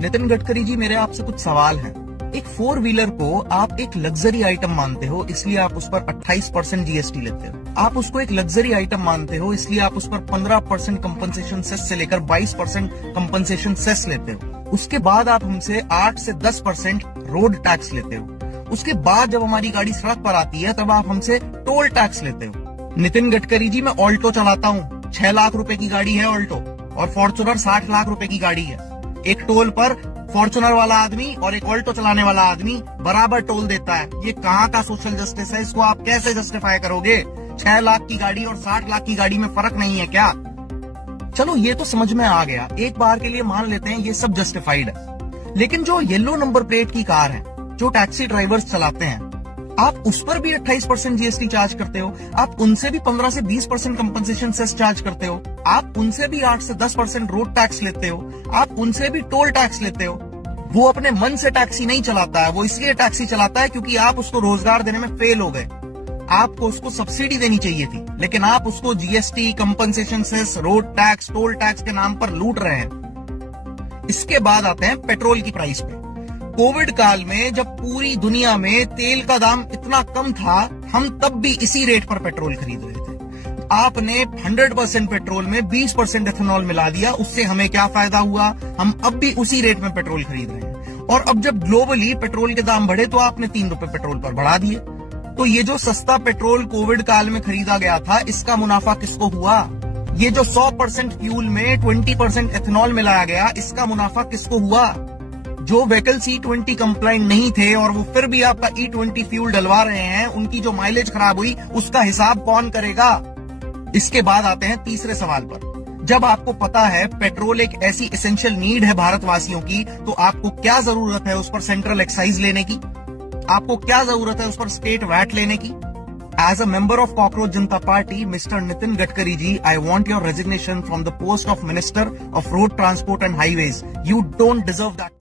नितिन गडकरी जी, मेरे आपसे कुछ सवाल हैं। एक 4 व्हीलर को आप एक लग्जरी आइटम मानते हो, इसलिए आप उस पर 28% जीएसटी लेते हो। आप उसको एक लग्जरी आइटम मानते हो, इसलिए आप उस पर 15% कंपनसेशन सेस से लेकर 22% कंपनसेशन सेस लेते हो। उसके बाद आप हमसे 8 से 10% रोड टैक्स लेते हो। उसके बाद जब हमारी गाड़ी सड़क पर आती है तब आप हमसे टोल टैक्स लेते हो। नितिन गडकरी जी, मैं ऑल्टो चलाता हूँ, 6 लाख रुपए की गाड़ी है ऑल्टो, और फॉर्च्यूनर 60 लाख रुपए की गाड़ी है। एक टोल पर फॉर्च्यूनर वाला आदमी और एक ऑल्टो चलाने वाला आदमी बराबर टोल देता है। ये कहाँ का सोशल जस्टिस है? इसको आप कैसे जस्टिफाई करोगे? 6 लाख की गाड़ी और 60 लाख की गाड़ी में फर्क नहीं है क्या? चलो, ये तो समझ में आ गया, एक बार के लिए मान लेते हैं ये सब जस्टिफाइड है। लेकिन जो येलो नंबर प्लेट की कार है, जो टैक्सी ड्राइवर्स चलाते हैं, आप उस पर भी 28% जीएसटी चार्ज करते हो। आप उनसे भी 15 से 20% कंपनसेशन सेस चार्ज करते हो। आप उनसे भी 8 से 10% रोड टैक्स लेते हो। आप उनसे भी टोल टैक्स लेते हो। वो अपने मन से टैक्सी नहीं चलाता है, वो इसलिए टैक्सी चलाता है क्योंकि आप उसको रोजगार देने में फेल हो गए। आपको उसको सब्सिडी देनी चाहिए थी, लेकिन आप उसको GST, compensation cess, road tax, toll tax के नाम पर लूट रहे हैं। इसके बाद आते हैं पेट्रोल की प्राइस पे। कोविड काल में जब पूरी दुनिया में तेल का दाम इतना कम था, हम तब भी इसी रेट पर पेट्रोल खरीद रहे थे। आपने 100% पेट्रोल में 20% एथेनॉल मिला दिया, उससे हमें क्या फायदा हुआ? हम अब भी उसी रेट में पेट्रोल खरीद रहे हैं। और अब जब ग्लोबली पेट्रोल के दाम बढ़े तो आपने 3 रुपए पेट्रोल पर बढ़ा दिए। तो ये जो सस्ता पेट्रोल कोविड काल में खरीदा गया था, इसका मुनाफा किसको हुआ? ये जो 100% फ्यूल में 20% एथेनॉल मिलाया गया, इसका मुनाफा किसको हुआ? जो व्हीकल्स E20 कंप्लाइंट नहीं थे और वो फिर भी आपका E20 फ्यूल डलवा रहे हैं, उनकी जो माइलेज खराब हुई, उसका हिसाब कौन करेगा? इसके बाद आते हैं तीसरे सवाल पर। जब आपको पता है पेट्रोल एक ऐसी एसेंशियल नीड है भारतवासियों की, तो आपको क्या जरूरत है उस पर सेंट्रल एक्साइज लेने की? आपको क्या जरूरत है उस पर स्टेट वैट लेने की? As a member of Cockroach Janata Party, Mr. Nitin Gadkari ji, I want your resignation from the post of Minister of Road Transport and Highways. You don't deserve that.